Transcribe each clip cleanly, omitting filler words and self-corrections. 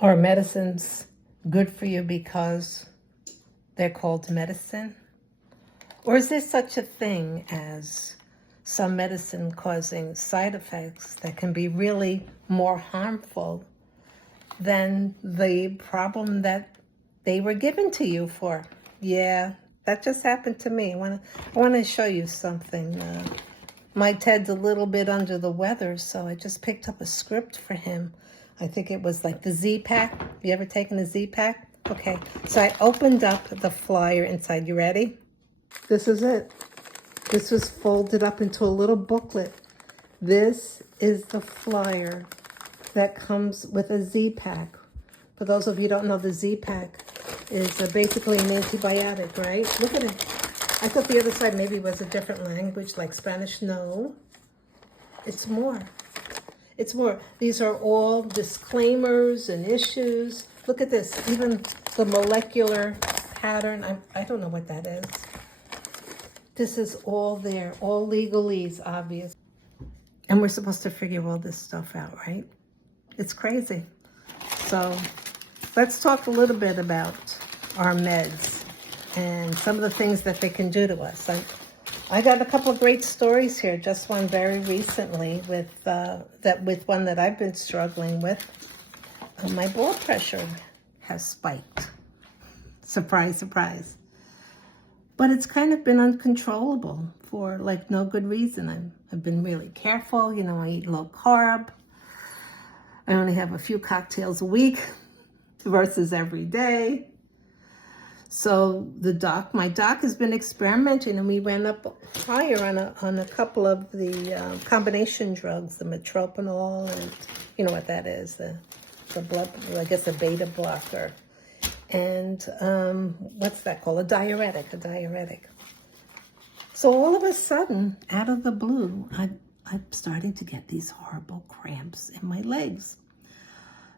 Are medicines good for you because they're called medicine? Or is there such a thing as some medicine causing side effects that can be really more harmful than the problem that they were given to you for? Yeah, that just happened to me. I want to show you something. My Ted's a little bit under the weather, so I just picked up a script for him. I think it was like the Z-Pack. You ever taken the Z-Pack? Okay, so I opened up the flyer inside. You ready? This is it. This was folded up into a little booklet. This is the flyer that comes with a Z-Pack. For those of you who don't know, the Z-Pack is basically an antibiotic, right? Look at it. I thought the other side maybe was a different language, like Spanish. No, it's more. It's more. These are all disclaimers and issues. Look at this. Even the molecular pattern. I don't know what that is. This is all there. All legalese, obvious. And we're supposed to figure all this stuff out, right? It's crazy. So let's talk a little bit about our meds and some of the things that they can do to us. I got a couple of great stories here. Just one very recently with one that I've been struggling with. My blood pressure has spiked. Surprise, surprise. But it's kind of been uncontrollable for like no good reason. I've been really careful. You know, I eat low carb. I only have a few cocktails a week versus every day. So my doc has been experimenting, and we went up higher on a couple of the combination drugs, the metropinol, and you know what that is, the blood, I guess a beta blocker, and what's that called? A diuretic. So all of a sudden, out of the blue, I'm starting to get these horrible cramps in my legs.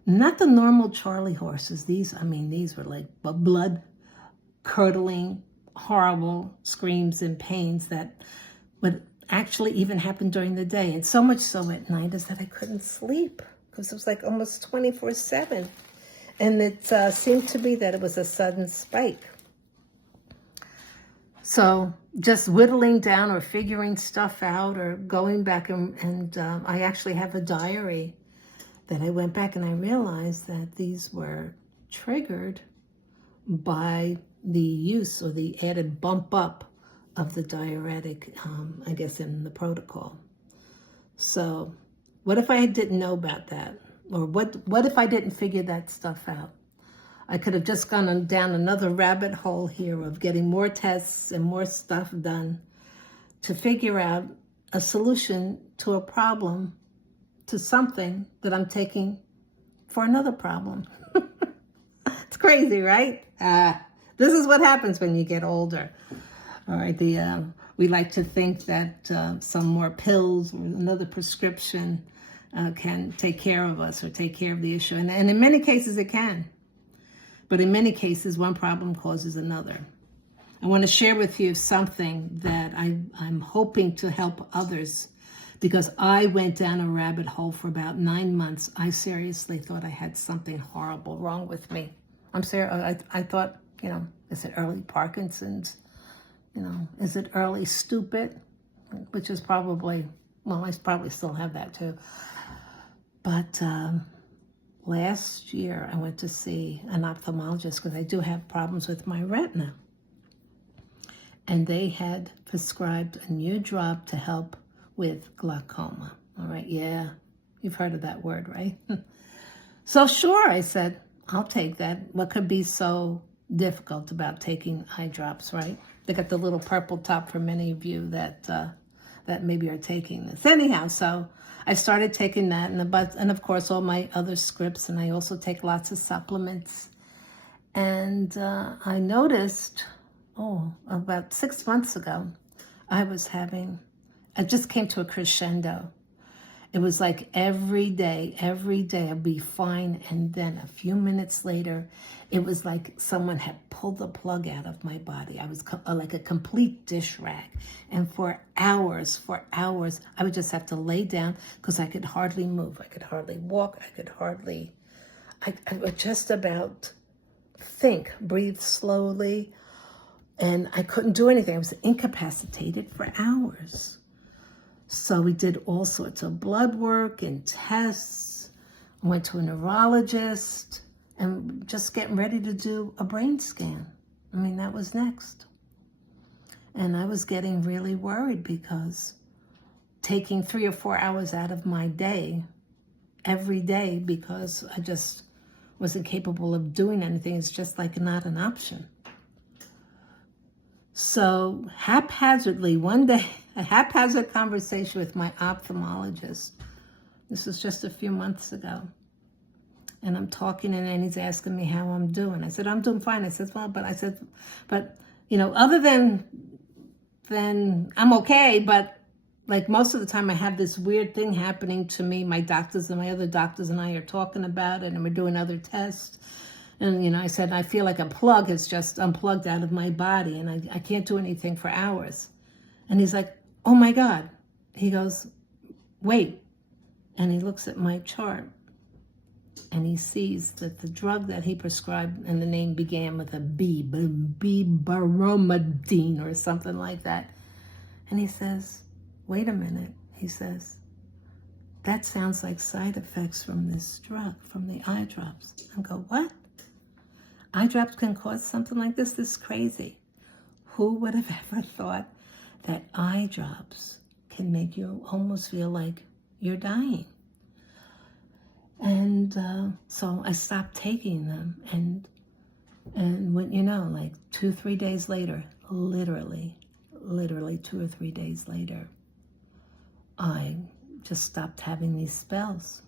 Not the normal Charlie horses. These were like blood curdling, horrible screams and pains that would actually even happen during the day. And so much so at night is that I couldn't sleep because it was like almost 24/7. And it seemed to be that it was a sudden spike. So just whittling down or figuring stuff out or going back and I actually have a diary that I went back and I realized that these were triggered by the use or the added bump up of the diuretic, I guess, in the protocol. So what if I didn't know about that? Or what if I didn't figure that stuff out? I could have just gone down another rabbit hole here of getting more tests and more stuff done to figure out a solution to a problem, to something that I'm taking for another problem. It's crazy, right? This is what happens when you get older. All right, we like to think that some more pills or another prescription can take care of us or take care of the issue. And in many cases it can. But in many cases, one problem causes another. I want to share with you something that I'm hoping to help others, because I went down a rabbit hole for about 9 months. I seriously thought I had something horrible wrong with me. I'm serious. I thought, is it early Parkinson's? Is it early stupid? Which is probably, well, I probably still have that too. But last year I went to see an ophthalmologist because I do have problems with my retina. And they had prescribed a new drop to help with glaucoma. All right, yeah, you've heard of that word, right? So sure, I said, I'll take that. What could be so difficult about taking eye drops, right? They got the little purple top for many of you that maybe are taking this. Anyhow, so I started taking that, and of course all my other scripts, and I also take lots of supplements. And I noticed, about 6 months ago, I just came to a crescendo. It was like every day I'd be fine, and then a few minutes later, it was like someone had pulled the plug out of my body. I was like a complete dish rag, and for hours, I would just have to lay down because I could hardly move. I could hardly walk. I would just about think, breathe slowly, and I couldn't do anything. I was incapacitated for hours. So we did all sorts of blood work and tests. I went to a neurologist and just getting ready to do a brain scan. I mean, that was next. And I was getting really worried because taking 3 or 4 hours out of my day, every day, because I just wasn't capable of doing anything, is just like not an option. So haphazardly, one day, a haphazard conversation with my ophthalmologist. This was just a few months ago. And I'm talking and he's asking me how I'm doing. I said, I'm doing fine. I said, well, but other than I'm okay, but like most of the time I have this weird thing happening to me. My doctors and my other doctors and I are talking about it, and we're doing other tests. And, I said, I feel like a plug has just unplugged out of my body, and I can't do anything for hours. And he's like, oh my God. He goes, wait. And he looks at my chart, and he sees that the drug that he prescribed, and the name began with a B, Bromidine or something like that. And he says, wait a minute. He says, that sounds like side effects from this drug, from the eye drops. I go, what? Eye drops can cause something like this? This is crazy. Who would have ever thought that eye drops can make you almost feel like you're dying? And so I stopped taking them. And when, like 2-3 days later, literally 2 or 3 days later, I just stopped having these spells.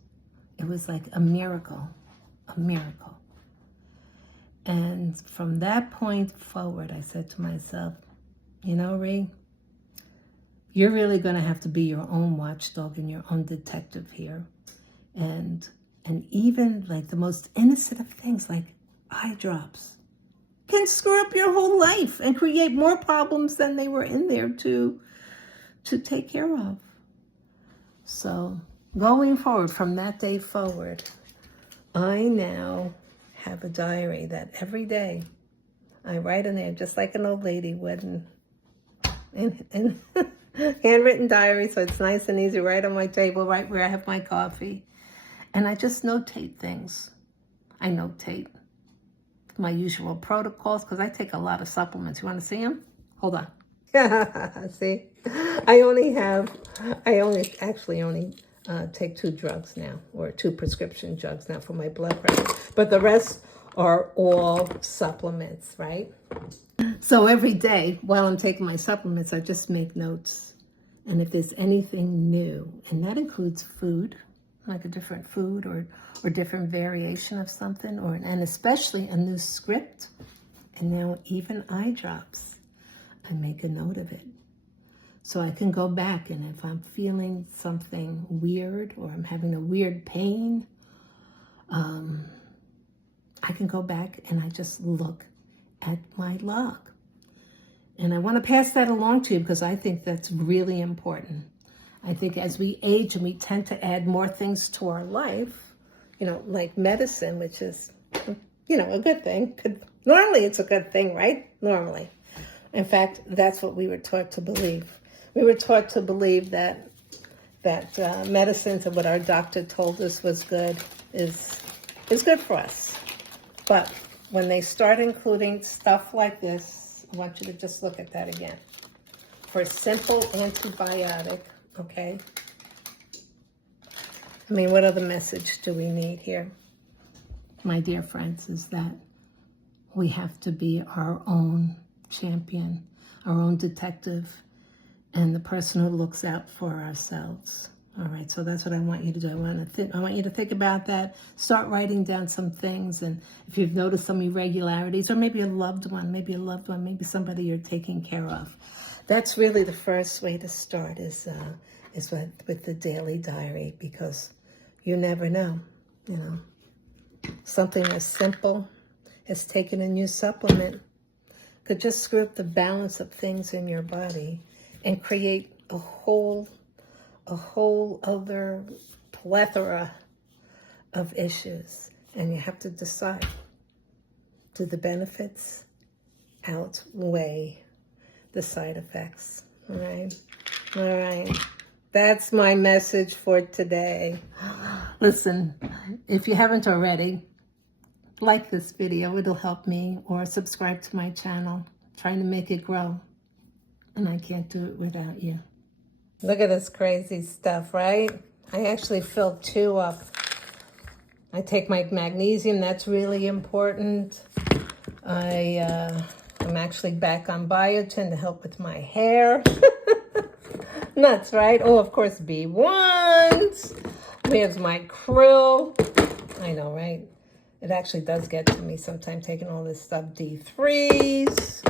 It was like a miracle. And from that point forward, I said to myself, Ree, you're really going to have to be your own watchdog and your own detective here. And even like the most innocent of things, like eye drops, can screw up your whole life and create more problems than they were in there to take care of. So going forward, from that day forward, I now have a diary that every day I write in there, just like an old lady would, in handwritten diary, so it's nice and easy, right on my table, right where I have my coffee. And I just notate things. I notate my usual protocols, because I take a lot of supplements. You want to see them? Hold on. See? I only take 2 drugs now, or 2 prescription drugs now for my blood pressure. But the rest are all supplements, right? So every day while I'm taking my supplements, I just make notes. And if there's anything new, and that includes food, like a different food or different variation of something, and especially a new script, and now even eye drops, I make a note of it. So I can go back, and if I'm feeling something weird or I'm having a weird pain, I can go back and I just look at my log. And I want to pass that along to you because I think that's really important. I think as we age and we tend to add more things to our life, like medicine, which is, a good thing. Normally it's a good thing, right? Normally. In fact, that's what we were taught to believe. We were taught to believe that medicines and what our doctor told us was good is good for us. But when they start including stuff like this, I want you to just look at that again. For a simple antibiotic, okay? I mean, what other message do we need here? My dear friends, is that we have to be our own champion, our own detective, and the person who looks out for ourselves. All right, so that's what I want you to do. I want you to think about that. Start writing down some things, and if you've noticed some irregularities, or maybe a loved one, maybe somebody you're taking care of. That's really the first way to start is with the daily diary, because you never know, Something as simple as taking a new supplement could just screw up the balance of things in your body and create a whole other plethora of issues. And you have to decide, do the benefits outweigh the side effects? All right. All right. That's my message for today. Listen, if you haven't already, like this video. It'll help me. Or subscribe to my channel. Trying to make it grow. And I can't do it without you. Look at this crazy stuff, right? I actually filled 2 up. I take my magnesium. That's really important. I'm actually back on biotin to help with my hair. Nuts, right? Oh, of course, B1s. There's my krill. I know, right? It actually does get to me sometimes taking all this stuff. D3s.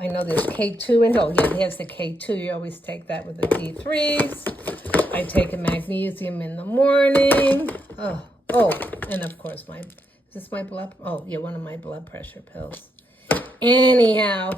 I know there's K2 in. Oh, yeah, here's the K2. You always take that with the D3s. I take a magnesium in the morning. Oh, and of course, is this my blood? Oh, yeah, one of my blood pressure pills. Anyhow.